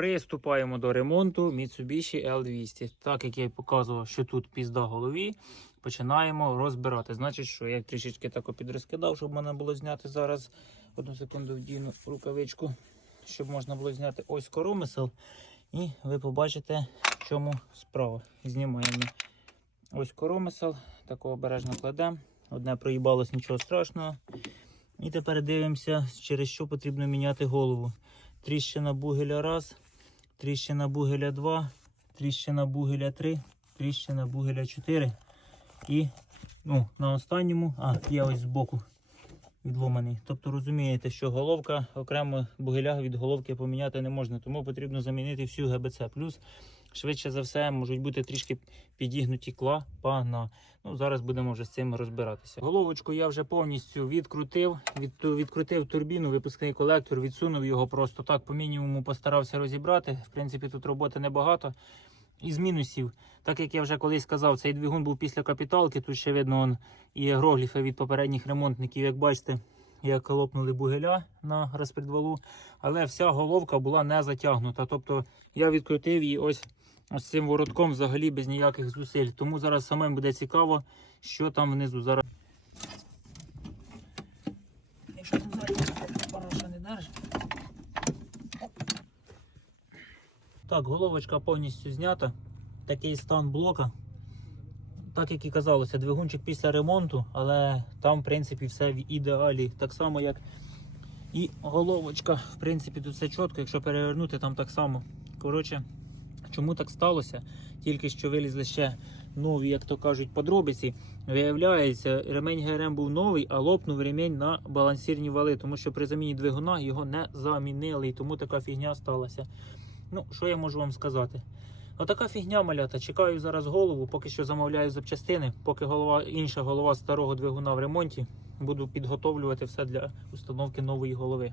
Приступаємо до ремонту Mitsubishi L200. Так як я й показував, що тут пізда голові, починаємо розбирати. Значить, що я трішечки так підрозкидав, щоб можна було зняти зараз. Одну секунду вдіну рукавичку, щоб можна було зняти ось коромисел. І ви побачите, в чому справа. Знімаємо ось коромисел, такого обережно кладемо. Одне проїбалось, нічого страшного. І тепер дивимося, через що потрібно міняти голову. Тріщина бугеля раз, тріщина бугеля 2, тріщина бугеля 3, тріщина бугеля 4. І ну, на останньому, а, я ось збоку відломаний. Тобто розумієте, що головка окремо бугеля від головки поміняти не можна, тому потрібно замінити всю ГБЦ. Плюс, швидше за все, можуть бути трішки підігнуті клапана. Ну, зараз будемо вже з цим розбиратися. Головочку я вже повністю відкрутив, від, відкрутив турбіну, випускний колектор, відсунув його просто так по мінімуму постарався розібрати. В принципі, тут роботи небагато. Із мінусів, так як я вже колись сказав, цей двигун був після капіталки. Тут ще видно он, і агрогліфи від попередніх ремонтників. Як бачите, як лопнули бугеля на розпредвалу, але вся головка була не затягнута. Тобто я відкрутив її ось ось цим воротком взагалі без ніяких зусиль. Тому зараз самим буде цікаво, що там внизу зараз. Якщо там зараз параша не держить. Так, головочка повністю знята. Такий стан блока. Так як і казалося, двигунчик після ремонту, але там, в принципі, все в ідеалі. Так само, як і головочка. В принципі, тут все чітко, якщо перевернути, там так само. Коротше, чому так сталося? Тільки що вилізли ще нові, як то кажуть, подробиці. Виявляється, ремень ГРМ був новий, а лопнув ремень на балансірні вали, тому що при заміні двигуна його не замінили, і тому така фігня сталася. Ну, що я можу вам сказати? Отака фігня малята. Чекаю зараз голову, поки що замовляю запчастини. Поки голова, інша голова старого двигуна в ремонті, буду підготовлювати все для установки нової голови.